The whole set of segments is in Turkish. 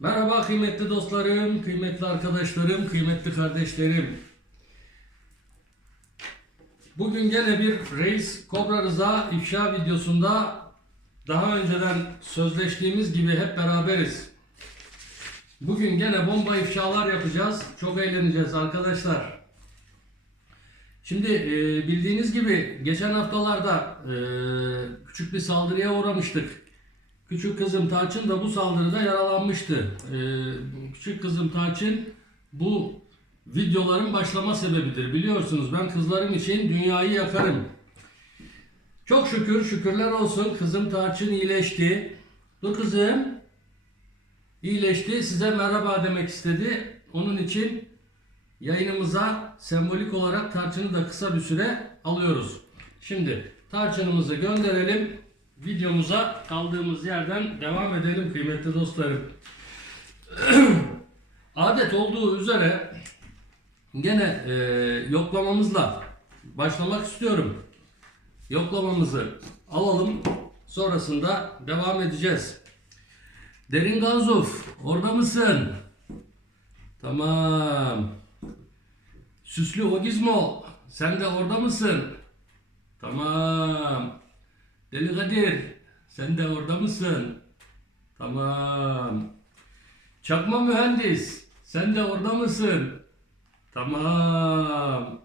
Merhaba kıymetli dostlarım, kıymetli arkadaşlarım, kıymetli kardeşlerim. Bugün gene bir Reis Kobra Rıza ifşa videosunda daha önceden sözleştiğimiz gibi hep beraberiz. Bugün gene bomba ifşalar yapacağız. Çok eğleneceğiz arkadaşlar. Şimdi e, bildiğiniz gibi geçen haftalarda e, küçük bir saldırıya uğramıştık. Küçük kızım Taçın da bu saldırıda yaralanmıştı. E, küçük kızım Taçın bu videoların başlama sebebidir. Biliyorsunuz ben kızlarım için dünyayı yakarım. Çok şükür, şükürler olsun kızım Tarçın iyileşti. Dur kızım. İyileşti. Size merhaba demek istedi. Onun için yayınımıza sembolik olarak tarçını da kısa bir süre alıyoruz. Şimdi tarçınımızı gönderelim. Videomuza kaldığımız yerden devam edelim kıymetli dostlarım. Adet olduğu üzere gene e, yoklamamızla başlamak istiyorum. Yoklamamızı alalım. Sonrasında devam edeceğiz. Derin Gazuf, orada mısın? Tamam. Süslü Ogizmo, sen de orada mısın? Tamam. Deli Kadir, sen de orada mısın? Tamam. Çakma Mühendis, sen de orada mısın? Tamam.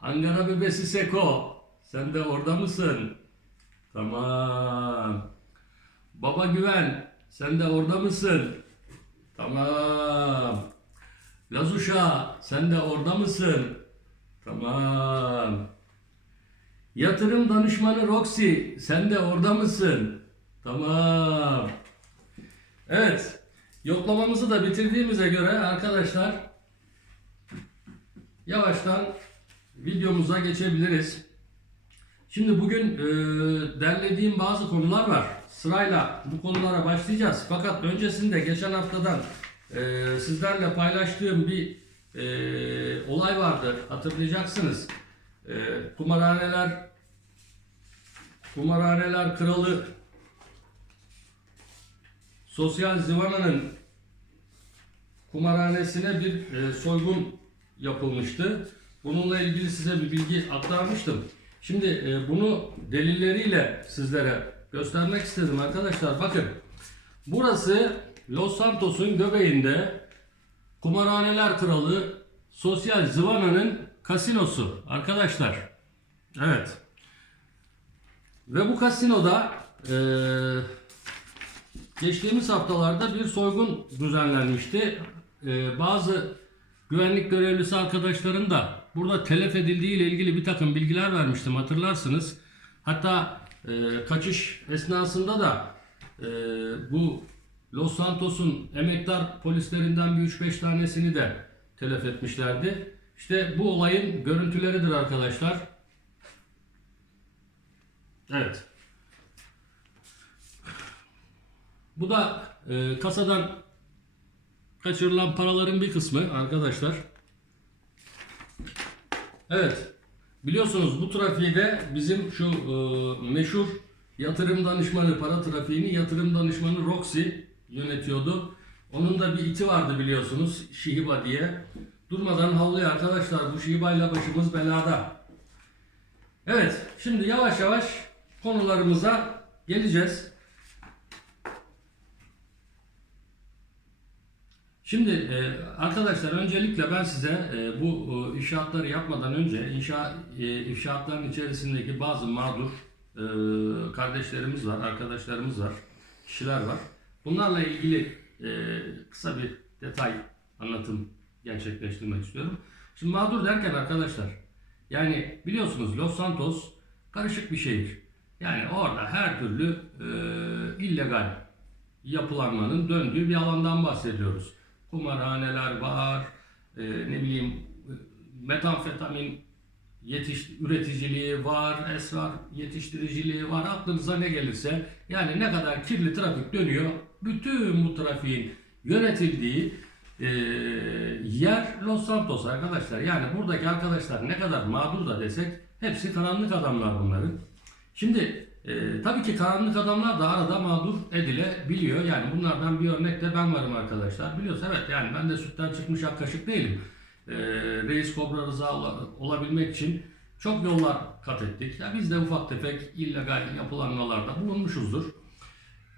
Ankara Bebesi Seko, sen de orada mısın? Tamam. Baba Güven, sen de orada mısın? Tamam. Lazuşa, sen de orada mısın? Tamam. Yatırım danışmanı Roxy, sen de orada mısın? Tamam. Evet, yoklamamızı da bitirdiğimize göre arkadaşlar yavaştan videomuza geçebiliriz. Şimdi bugün e, derlediğim bazı konular var. Sırayla bu konulara başlayacağız. Fakat öncesinde geçen haftadan e, sizlerle paylaştığım bir e, olay vardı. Hatırlayacaksınız. E, kumarhaneler Kumarhaneler Kralı Sosyal Zivana'nın kumarhanesine bir e, soygun yapılmıştı. Bununla ilgili size bir bilgi aktarmıştım. Şimdi e, bunu delilleriyle sizlere göstermek istedim arkadaşlar. Bakın burası Los Santos'un göbeğinde kumarhaneler kralı Sosyal Zivana'nın kasinosu arkadaşlar. Evet. Ve bu kasinoda e, geçtiğimiz haftalarda bir soygun düzenlenmişti. E, bazı güvenlik görevlisi arkadaşların da burada telef edildiği ile ilgili bir takım bilgiler vermiştim hatırlarsınız. Hatta e, kaçış esnasında da e, bu Los Santos'un emektar polislerinden bir 3-5 tanesini de telef etmişlerdi. İşte bu olayın görüntüleridir arkadaşlar. Evet. Bu da e, kasadan kaçırılan paraların bir kısmı arkadaşlar. Evet. Biliyorsunuz bu trafiği bizim şu e, meşhur yatırım danışmanı, para trafiğini yatırım danışmanı Roxy yönetiyordu. Onun da bir iti vardı biliyorsunuz Şihiba diye. Durmadan havlıyor arkadaşlar bu Şihiba ile başımız belada. Evet şimdi yavaş yavaş konularımıza geleceğiz. Şimdi e, arkadaşlar öncelikle ben size e, bu e, inşaatları yapmadan önce inşa inşaatların içerisindeki bazı mağdur kardeşlerimiz var, arkadaşlarımız var, kişiler var. Bunlarla ilgili kısa bir detay anlatım gerçekleştirmek istiyorum. Şimdi mağdur derken arkadaşlar yani biliyorsunuz Los Santos karışık bir şehir. Yani orada her türlü e, illegal yapılanmanın döndüğü bir alandan bahsediyoruz. Kumarhaneler var, e, ne bileyim metamfetamin yetiş üreticiliği var, esrar yetiştiriciliği var. Aklınıza ne gelirse yani ne kadar kirli trafik dönüyor. Bütün bu trafiğin yönetildiği e, yer Los Santos arkadaşlar. Yani buradaki arkadaşlar ne kadar mağdur da desek hepsi karanlık adamlar bunların. Şimdi E, tabii ki karanlık adamlar da arada mağdur edilebiliyor. Yani bunlardan bir örnek de ben varım arkadaşlar. Biliyorsun evet yani ben de sütten çıkmış ak kaşık değilim. E, Reis Kobra Rıza ola- olabilmek için çok yollar kat ettik. Ya biz de ufak tefek illegal yapılanmalarda bulunmuşuzdur.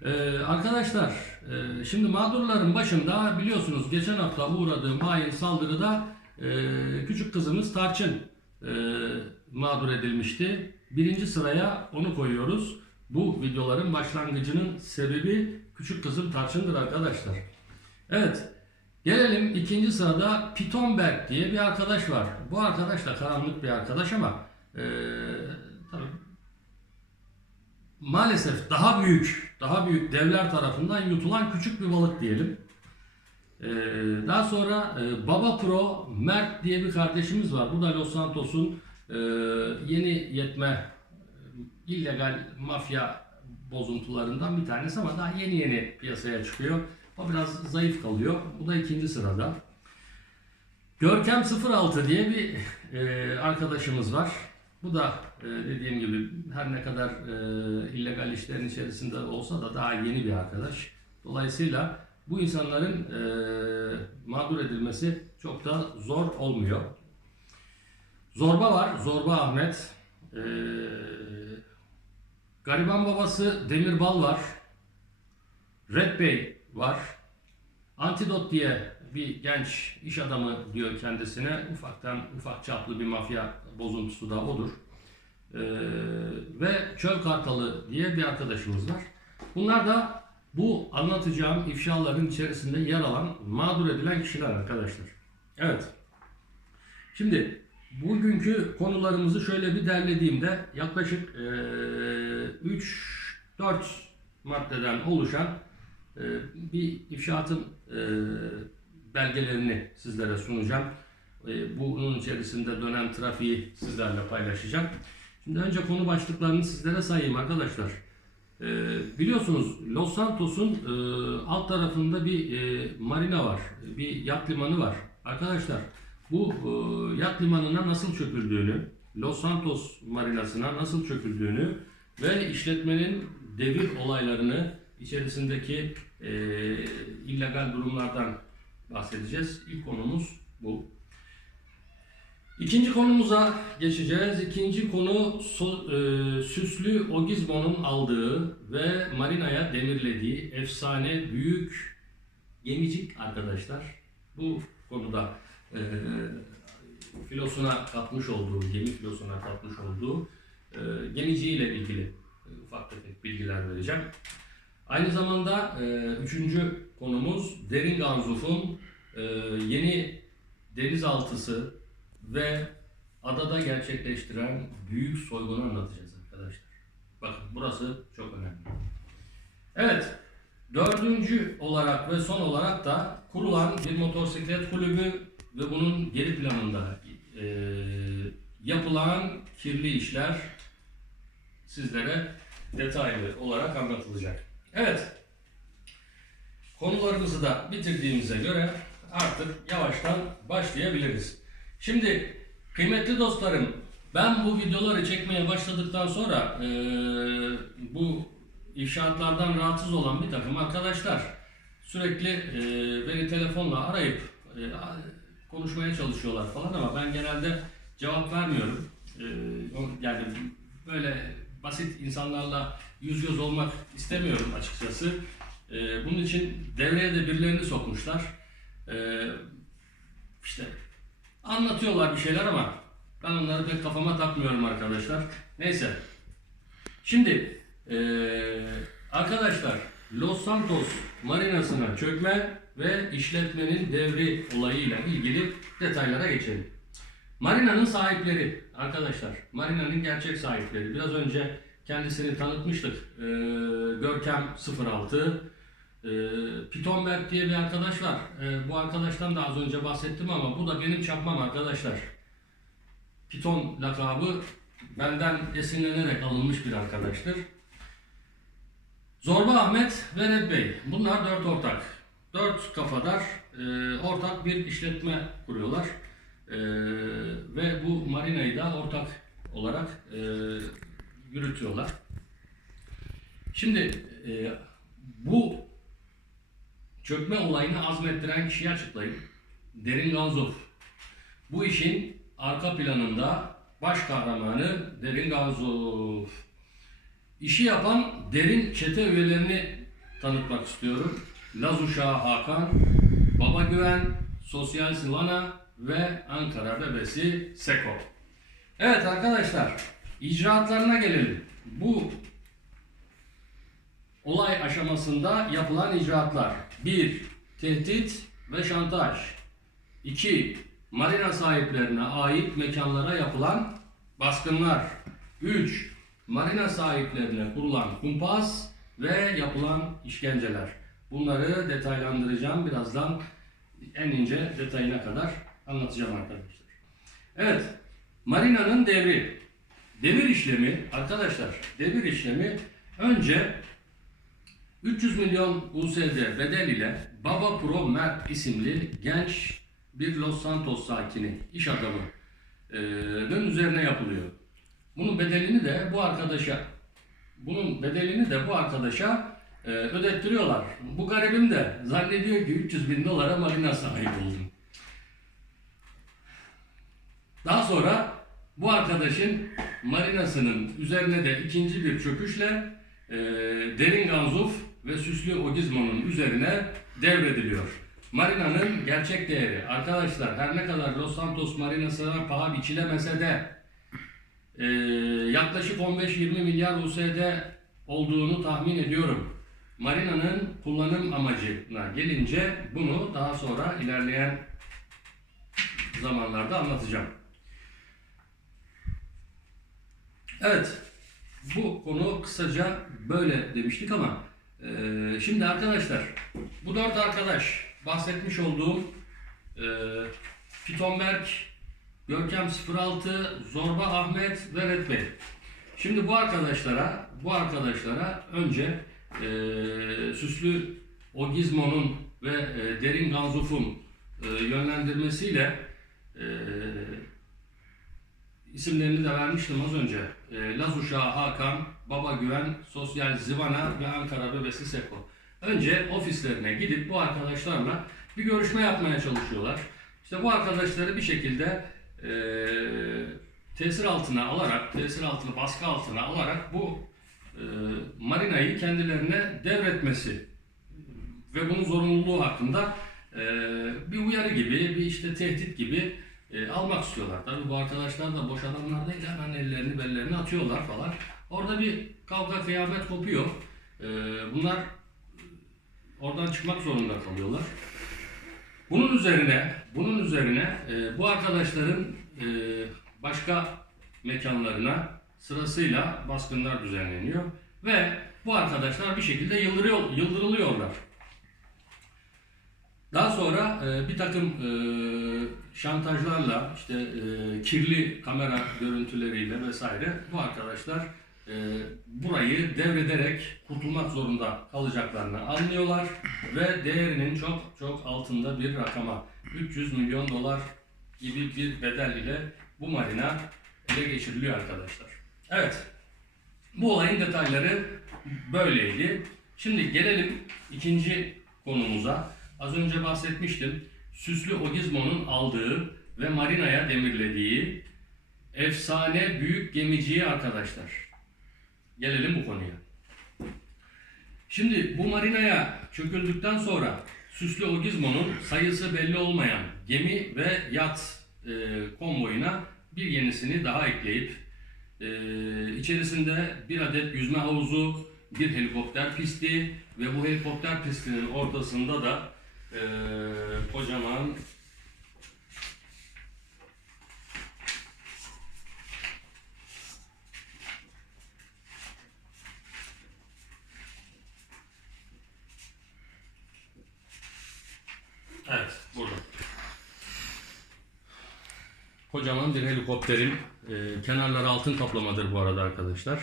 Ee, arkadaşlar, e, şimdi mağdurların başında biliyorsunuz geçen hafta uğradığım hain saldırıda e, küçük kızımız Tarçın e, mağdur edilmişti. Birinci sıraya onu koyuyoruz. Bu videoların başlangıcının sebebi küçük kızım Tarçın'dır arkadaşlar. Evet, gelelim ikinci sırada Pitonberg diye bir arkadaş var. Bu arkadaş da karanlık bir arkadaş ama e, tabii maalesef daha büyük, daha büyük devler tarafından yutulan küçük bir balık diyelim. Ee, daha sonra e, Baba Pro Mert diye bir kardeşimiz var. Bu da Los Santos'un e, yeni yetme illegal mafya bozuntularından bir tanesi ama daha yeni yeni piyasaya çıkıyor. O biraz zayıf kalıyor. Bu da ikinci sırada. Görkem 06 diye bir e, arkadaşımız var. Bu da e, dediğim gibi her ne kadar e, illegal işlerin içerisinde olsa da daha yeni bir arkadaş. Dolayısıyla bu insanların e, mağdur edilmesi çok da zor olmuyor. Zorba var, Zorba Ahmet. E, Gariban babası Demirbal var. Red Bey var. Antidot diye bir genç iş adamı diyor kendisine. Ufaktan ufak çaplı bir mafya bozuntusu da odur. Ee, ve Çöl Kartalı diye bir arkadaşımız var. Bunlar da bu anlatacağım ifşaların içerisinde yer alan mağdur edilen kişiler arkadaşlar. Evet. Şimdi bugünkü konularımızı şöyle bir derlediğimde yaklaşık eee 3-4 maddeden oluşan bir ifşaatın belgelerini sizlere sunacağım. Bunun içerisinde dönen trafiği sizlerle paylaşacağım. Şimdi önce konu başlıklarını sizlere sayayım arkadaşlar. Biliyorsunuz Los Santos'un alt tarafında bir marina var, bir yat limanı var. Arkadaşlar bu eee, yat limanına nasıl çöküldüğünü, Los Santos marinasına nasıl çöküldüğünü ve işletmenin devir olaylarını içerisindeki eee, illegal durumlardan bahsedeceğiz. İlk konumuz bu. İkinci konumuza geçeceğiz. İkinci konu so- e, süslü Ogizmo'nun aldığı ve marinaya demirlediği efsane büyük gemicik arkadaşlar. Bu konuda e, filosuna katmış olduğu, gemi filosuna katmış olduğu e, gemiciyle ilgili e, ufak tefek bilgiler vereceğim. Aynı zamanda e, üçüncü konumuz Derin Ganzuf'un e, yeni denizaltısı ve adada gerçekleştiren büyük soygunu anlatacağız arkadaşlar. Bakın burası çok önemli. Evet, dördüncü olarak ve son olarak da kurulan bir motosiklet kulübü ve bunun geri planında e, yapılan kirli işler sizlere detaylı olarak anlatılacak. Evet, konularımızı da bitirdiğimize göre artık yavaştan başlayabiliriz. Şimdi kıymetli dostlarım ben bu videoları çekmeye başladıktan sonra eee, bu inşaatlardan rahatsız olan bir takım arkadaşlar sürekli eee, beni telefonla arayıp eee, konuşmaya çalışıyorlar falan ama ben genelde cevap vermiyorum. Eee, o- yani böyle basit insanlarla yüz göz olmak istemiyorum açıkçası. Eee, bunun için devreye de birilerini sokmuşlar. Eee işte anlatıyorlar bir şeyler ama ben onları pek kafama takmıyorum arkadaşlar. Neyse. Şimdi eee, arkadaşlar Los Santos marinasına çökme ve işletmenin devri olayıyla ilgili detaylara geçelim. Marina'nın sahipleri arkadaşlar. Marina'nın gerçek sahipleri. Biraz önce kendisini tanıtmıştık. Eee, Görkem 06. Ee, Pitonberg diye bir arkadaş var. Ee, bu arkadaştan da az önce bahsettim ama bu da benim çakmam arkadaşlar. Piton lakabı benden esinlenerek alınmış bir arkadaştır. Zorba Ahmet ve Red Bey. Bunlar dört ortak. Dört kafadar e, ortak bir işletme kuruyorlar. E, ve bu marinayı da ortak olarak e, yürütüyorlar. Şimdi e, bu çökme olayını azmettiren kişiyi açıklayayım. Derin Ganzov. Bu işin arka planında baş kahramanı Derin Ganzov. İşi yapan derin çete üyelerini tanıtmak istiyorum. Laz Uşağı Hakan, Baba Güven, Sosyal Silvana ve Ankara Bebesi Seko. Evet arkadaşlar, icraatlarına gelelim. Bu olay aşamasında yapılan icraatlar. 1. Tehdit ve şantaj. 2. Marina sahiplerine ait mekanlara yapılan baskınlar. 3. Marina sahiplerine kurulan kumpas ve yapılan işkenceler. Bunları detaylandıracağım birazdan en ince detayına kadar anlatacağım arkadaşlar. Evet, marinanın devri. Devir işlemi arkadaşlar, devir işlemi önce 300 milyon USD bedel ile Baba Pro Mert isimli genç bir Los Santos sakini, iş adamının üzerine yapılıyor. Bunun bedelini de bu arkadaşa bunun bedelini de bu arkadaşa e, ödettiriyorlar. Bu garibim de zannediyor ki 300 bin dolara marina sahibi oldum. Daha sonra bu arkadaşın marinasının üzerine de ikinci bir çöküşle e, derin ganzuf ve süslü ogizmonun üzerine devrediliyor. Marinanın gerçek değeri arkadaşlar her ne kadar Los Santos marinasına paha biçilemese de e, yaklaşık 15-20 milyar USD olduğunu tahmin ediyorum. Marinanın kullanım amacına gelince bunu daha sonra ilerleyen zamanlarda anlatacağım. Evet, bu konu kısaca böyle demiştik ama e, şimdi arkadaşlar bu dört arkadaş bahsetmiş olduğum e, Pitonberg, Görkem 06, Zorba Ahmet ve Red Bey. Şimdi bu arkadaşlara bu arkadaşlara önce e, süslü Ogizmo'nun ve e, Derin Ganzuf'un e, yönlendirmesiyle e, isimlerini de vermiştim az önce. E, Laz Uşağı Hakan, Baba Güven, Sosyal Zivana ve Ankara Bebesi Seko. Önce ofislerine gidip bu arkadaşlarla bir görüşme yapmaya çalışıyorlar. İşte bu arkadaşları bir şekilde e, tesir altına alarak, tesir altına, baskı altına alarak bu e, marinayı kendilerine devretmesi ve bunun zorunluluğu hakkında e, bir uyarı gibi, bir işte tehdit gibi e, almak istiyorlar. Tabii bu arkadaşlar da boş adamlar değil, hemen ellerini bellerini atıyorlar falan. Orada bir kavga kıyamet kopuyor. Bunlar oradan çıkmak zorunda kalıyorlar. Bunun üzerine, bunun üzerine bu arkadaşların başka mekanlarına sırasıyla baskınlar düzenleniyor ve bu arkadaşlar bir şekilde yıldırıyor, yıldırılıyorlar. Daha sonra e, bir takım e, şantajlarla, işte e, kirli kamera görüntüleriyle vesaire bu arkadaşlar e, burayı devrederek kurtulmak zorunda kalacaklarını anlıyorlar ve değerinin çok çok altında bir rakama 300 milyon dolar gibi bir bedel ile bu marina ele geçiriliyor arkadaşlar. Evet, bu olayın detayları böyleydi. Şimdi gelelim ikinci konumuza. Az önce bahsetmiştim. Süslü Ogizmo'nun aldığı ve marinaya demirlediği efsane büyük gemiciyi arkadaşlar. Gelelim bu konuya. Şimdi bu marinaya çöküldükten sonra Süslü Ogizmo'nun sayısı belli olmayan gemi ve yat e, konvoyuna bir yenisini daha ekleyip e, içerisinde bir adet yüzme havuzu, bir helikopter pisti ve bu helikopter pistinin ortasında da e, kocaman Evet, burada. Kocaman bir helikopterin e, kenarları altın kaplamadır bu arada arkadaşlar.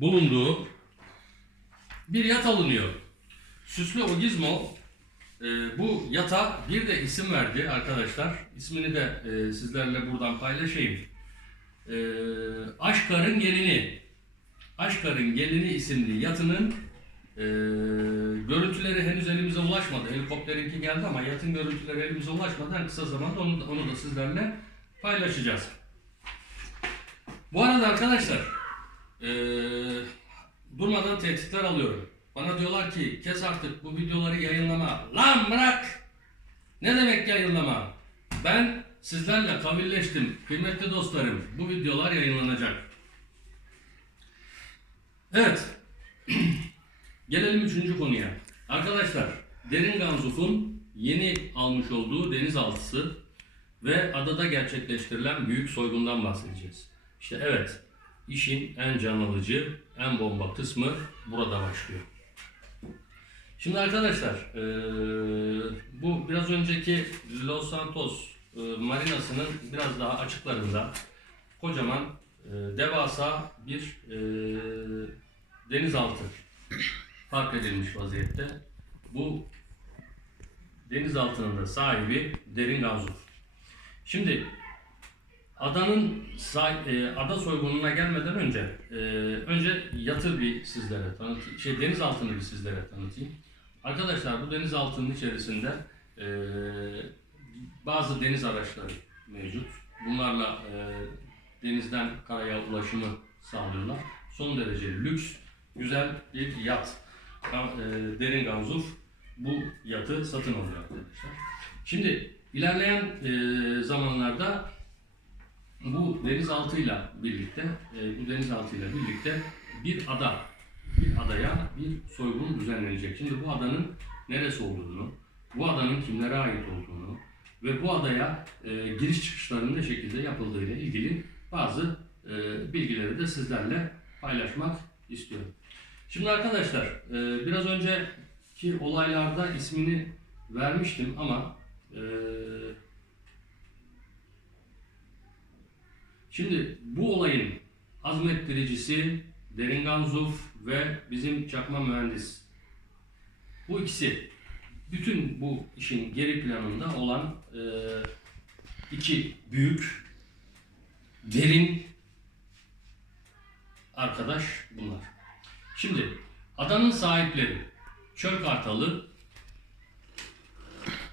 Bulunduğu bir yat alınıyor. Süslü Ogizmo e, bu yata bir de isim verdi arkadaşlar. İsmini de e, sizlerle buradan paylaşayım. E, Aşkar'ın gelini. Aşkar'ın Gelini isimli yatının e, görüntüleri henüz elimize ulaşmadı. Helikopterinki geldi ama yatın görüntüleri elimize ulaşmadı. En kısa zamanda onu, onu da sizlerle paylaşacağız. Bu arada arkadaşlar e, durmadan tehditler alıyorum. Bana diyorlar ki kes artık bu videoları yayınlama. Lan bırak! Ne demek yayınlama? Ben sizlerle kavilleştim. Kıymetli dostlarım bu videolar yayınlanacak. Evet. Gelelim üçüncü konuya. Arkadaşlar Derin Ganzuf'un yeni almış olduğu denizaltısı ve adada gerçekleştirilen büyük soygundan bahsedeceğiz. İşte evet işin en can alıcı, en bomba kısmı burada başlıyor. Şimdi arkadaşlar bu biraz önceki Los Santos marinasının biraz daha açıklarında kocaman devasa bir denizaltı fark edilmiş vaziyette. Bu denizaltının da sahibi Derin Gazuf. Şimdi adanın e, ada soygununa gelmeden önce e, önce yatı bir sizlere tanıtayım. Şey denizaltını bir sizlere tanıtayım. Arkadaşlar bu denizaltının içerisinde e, bazı deniz araçları mevcut. Bunlarla denizden karaya ulaşımı sağlıyorlar. Son derece lüks, güzel bir yat. Derin Ganzuf bu yatı satın alıyor arkadaşlar. Şimdi ilerleyen e, zamanlarda bu denizaltıyla birlikte, e, bu denizaltıyla birlikte bir ada, bir adaya bir soygun düzenlenecek. Şimdi bu adanın neresi olduğunu, bu adanın kimlere ait olduğunu ve bu adaya e, giriş çıkışlarının ne şekilde yapıldığı ile ilgili bazı e, bilgileri de sizlerle paylaşmak istiyorum. Şimdi arkadaşlar, e, biraz önceki olaylarda ismini vermiştim ama e, Şimdi bu olayın azmettiricisi Derin Ganzuf ve bizim çakma mühendis. Bu ikisi bütün bu işin geri planında olan e, iki büyük derin arkadaş bunlar. Şimdi adanın sahipleri Çöl Kartalı,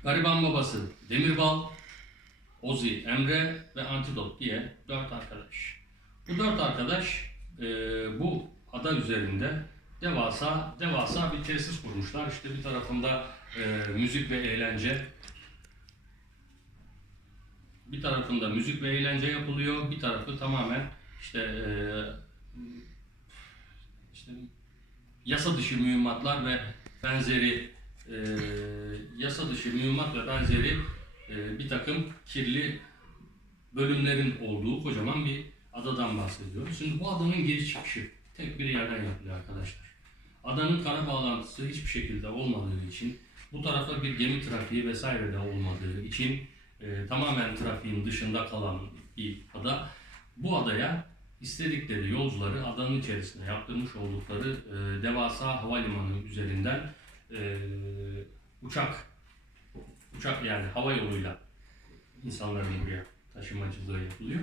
Gariban Babası Demirbal, Ozi, Emre ve Antidot diye dört arkadaş. Bu dört arkadaş e, bu ada üzerinde devasa devasa bir tesis kurmuşlar. İşte bir tarafında e, müzik ve eğlence, bir tarafında müzik ve eğlence yapılıyor, bir tarafı tamamen işte e, işte yasa dışı mühimmatlar ve benzeri e, yasa dışı mühimmat ve benzeri e, bir takım kirli bölümlerin olduğu kocaman bir adadan bahsediyoruz. Şimdi bu adanın giriş çıkışı tek bir yerden yapılıyor arkadaşlar. Adanın kara bağlantısı hiçbir şekilde olmadığı için, bu tarafa bir gemi trafiği vesaire de olmadığı için e, tamamen trafiğin dışında kalan bir ada. Bu adaya istedikleri yolcuları adanın içerisine yaptırmış oldukları e, devasa havalimanı üzerinden e, uçak uçak yani hava yoluyla insanların buraya taşımacılığı yapılıyor.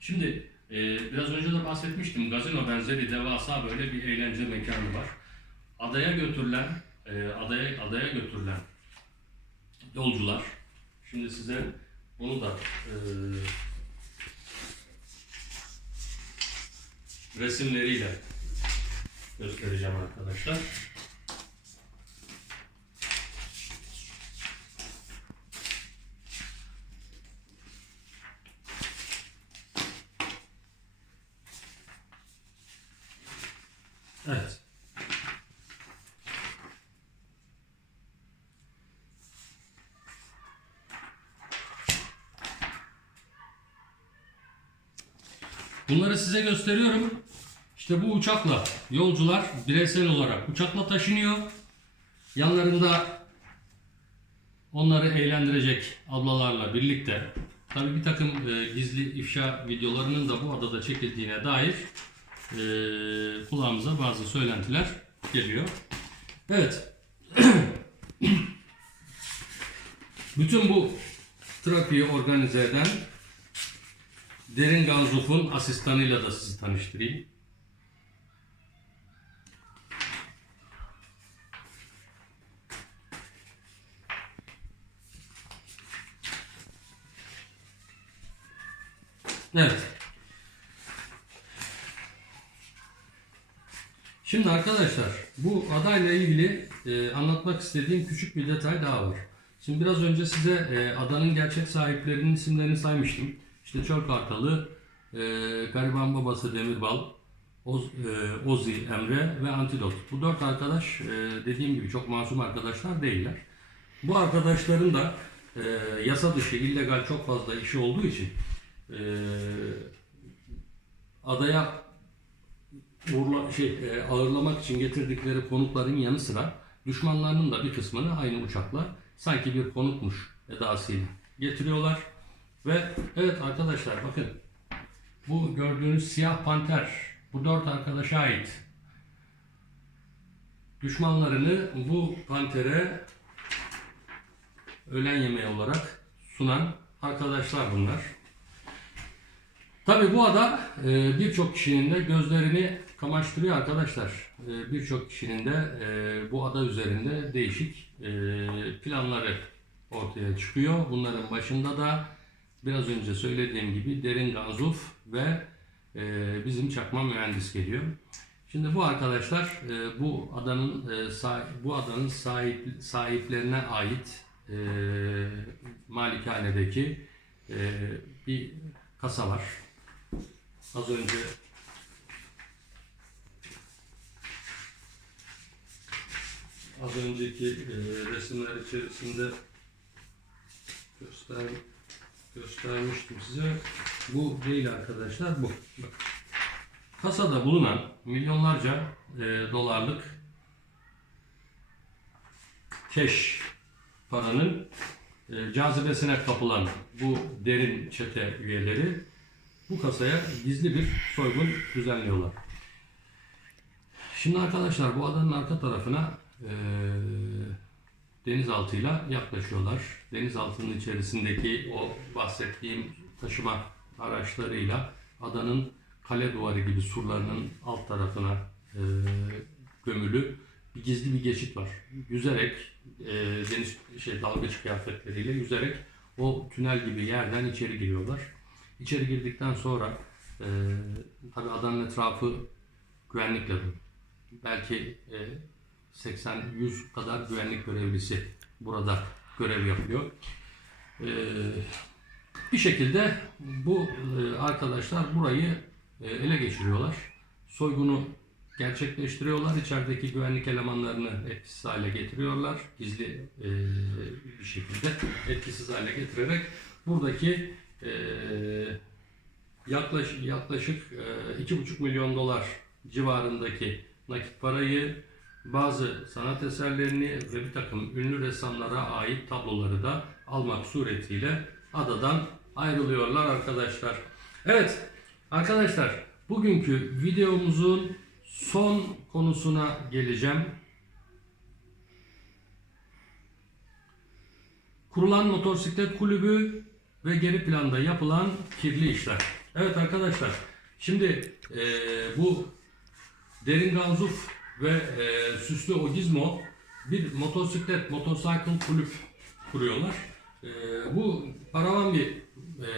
Şimdi e, biraz önce de bahsetmiştim. Gazino benzeri devasa böyle bir eğlence mekanı var. Adaya götürülen e, adaya adaya götürülen yolcular. Şimdi size bunu da e, resimleriyle göstereceğim arkadaşlar. Evet. Bunları size gösteriyorum. İşte bu uçakla yolcular bireysel olarak uçakla taşınıyor. Yanlarında onları eğlendirecek ablalarla birlikte tabii bir takım e, gizli ifşa videolarının da bu adada çekildiğine dair e, kulağımıza bazı söylentiler geliyor. Evet. Bütün bu trafiği organize eden Derin Ganzuf'un asistanıyla da sizi tanıştırayım. Evet. Şimdi arkadaşlar bu adayla ilgili e, anlatmak istediğim küçük bir detay daha var. Şimdi biraz önce size e, adanın gerçek sahiplerinin isimlerini saymıştım. İşte Çöl Kartalı, e, Gariban Babası Demirbal, Oz, e, Ozi Emre ve Antidot. Bu dört arkadaş e, dediğim gibi çok masum arkadaşlar değiller. Bu arkadaşların da e, yasa dışı, illegal çok fazla işi olduğu için e, adaya uğurla, şey, e, ağırlamak için getirdikleri konukların yanı sıra düşmanlarının da bir kısmını aynı uçakla sanki bir konukmuş edasıyla getiriyorlar. Ve evet arkadaşlar bakın bu gördüğünüz siyah panter bu dört arkadaşa ait. Düşmanlarını bu pantere öğlen yemeği olarak sunan arkadaşlar bunlar. Tabii bu ada e, birçok kişinin de gözlerini kamaştırıyor arkadaşlar. E, birçok kişinin de e, bu ada üzerinde değişik e, planları ortaya çıkıyor. Bunların başında da biraz önce söylediğim gibi Derin Ganzuf ve e, bizim çakma mühendis geliyor. Şimdi bu arkadaşlar bu adanın e, bu adanın sahip sahiplerine ait e, malikanedeki bir kasa var. Az önce az önceki e, resimler içerisinde göster göstermiştim size. Bu değil arkadaşlar, bu. Kasada bulunan milyonlarca e, dolarlık cash paranın e, cazibesine kapılan bu derin çete üyeleri bu kasaya gizli bir soygun düzenliyorlar. Şimdi arkadaşlar bu adanın arka tarafına e, denizaltıyla yaklaşıyorlar. Denizaltının içerisindeki o bahsettiğim taşıma araçlarıyla adanın kale duvarı gibi surlarının alt tarafına e, gömülü bir gizli bir geçit var. Yüzerek e, deniz şey dalgıç kıyafetleriyle yüzerek o tünel gibi yerden içeri giriyorlar. İçeri girdikten sonra e, tabi adanın etrafı güvenlikle dolu. Belki e, 80-100 kadar güvenlik görevlisi burada görev yapıyor. E, bir şekilde bu e, arkadaşlar burayı e, ele geçiriyorlar. Soygunu gerçekleştiriyorlar. İçerideki güvenlik elemanlarını etkisiz hale getiriyorlar. Gizli e, bir şekilde etkisiz hale getirerek buradaki yaklaşık yaklaşık e, iki buçuk milyon dolar civarındaki nakit parayı, bazı sanat eserlerini ve bir takım ünlü ressamlara ait tabloları da almak suretiyle adadan ayrılıyorlar arkadaşlar. Evet arkadaşlar bugünkü videomuzun son konusuna geleceğim. Kurulan motosiklet kulübü ve geri planda yapılan kirli işler. Evet arkadaşlar, şimdi e, bu Derin Ganzuf ve e, Süslü Ogizmo bir motosiklet, motorcycle kulüp kuruyorlar. E, bu paravan bir e,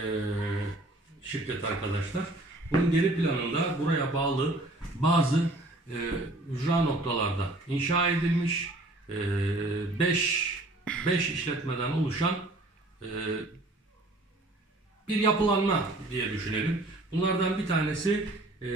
şirket arkadaşlar. Bunun geri planında buraya bağlı bazı e, ücra noktalarda inşa edilmiş 5 5 işletmeden oluşan e, bir yapılanma diye düşünelim. Bunlardan bir tanesi e,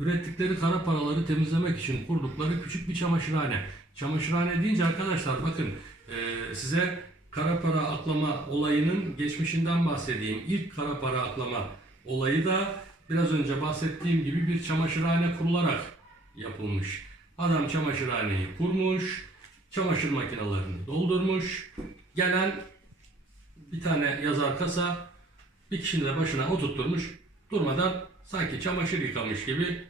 ürettikleri kara paraları temizlemek için kurdukları küçük bir çamaşırhane. Çamaşırhane deyince arkadaşlar bakın e, size kara para aklama olayının geçmişinden bahsedeyim. İlk kara para aklama olayı da biraz önce bahsettiğim gibi bir çamaşırhane kurularak yapılmış. Adam çamaşırhaneyi kurmuş, çamaşır makinelerini doldurmuş. Gelen bir tane yazar kasa bir kişinin de başına oturtturmuş. Durmadan sanki çamaşır yıkamış gibi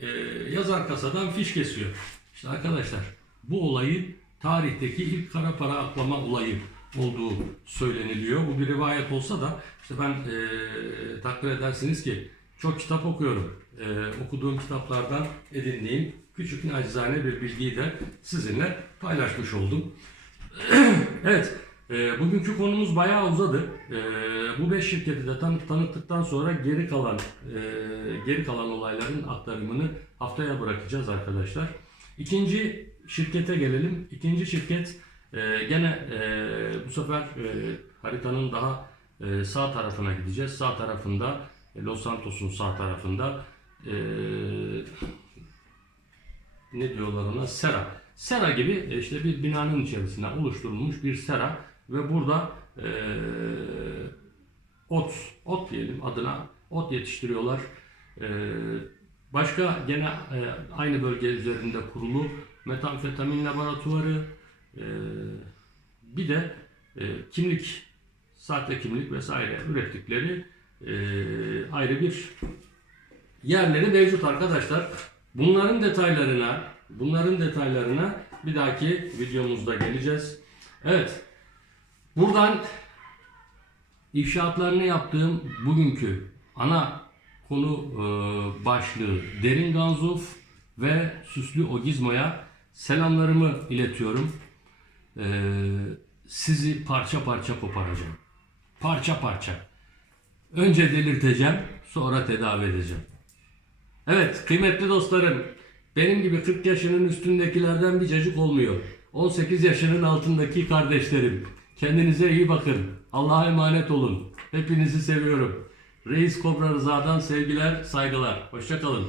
e, yazar kasadan fiş kesiyor. İşte arkadaşlar bu olayı tarihteki ilk kara para aklama olayı olduğu söyleniliyor. Bu bir rivayet olsa da işte ben e, takdir edersiniz ki çok kitap okuyorum. E, okuduğum kitaplardan edindiğim küçük nacizane bir bilgiyi de sizinle paylaşmış oldum. evet Ee, bugünkü konumuz bayağı uzadı. Ee, bu 5 şirketi de tan- tanıttıktan sonra geri kalan e, geri kalan olayların aktarımını haftaya bırakacağız arkadaşlar. İkinci şirkete gelelim. İkinci şirket e, gene e, bu sefer e, haritanın daha e, sağ tarafına gideceğiz. Sağ tarafında e, Los Santos'un sağ tarafında e, ne diyorlar ona? Sera. Sera gibi e, işte bir binanın içerisinde oluşturulmuş bir sera ve burada e, ot, ot diyelim adına ot yetiştiriyorlar. E, başka gene e, aynı bölge üzerinde kurulu metamfetamin laboratuvarı e, bir de e, kimlik, sahte kimlik vesaire ürettikleri e, ayrı bir yerleri mevcut arkadaşlar. Bunların detaylarına, bunların detaylarına bir dahaki videomuzda geleceğiz. Evet. Buradan inşaatlarını yaptığım bugünkü ana konu e, başlığı Derin Ganzuf ve Süslü Ogizmo'ya selamlarımı iletiyorum. E, sizi parça parça koparacağım. Parça parça. Önce delirteceğim, sonra tedavi edeceğim. Evet kıymetli dostlarım, benim gibi 40 yaşının üstündekilerden bir cacık olmuyor. 18 yaşının altındaki kardeşlerim. Kendinize iyi bakın. Allah'a emanet olun. Hepinizi seviyorum. Reis Kobra Rıza'dan sevgiler, saygılar. Hoşçakalın.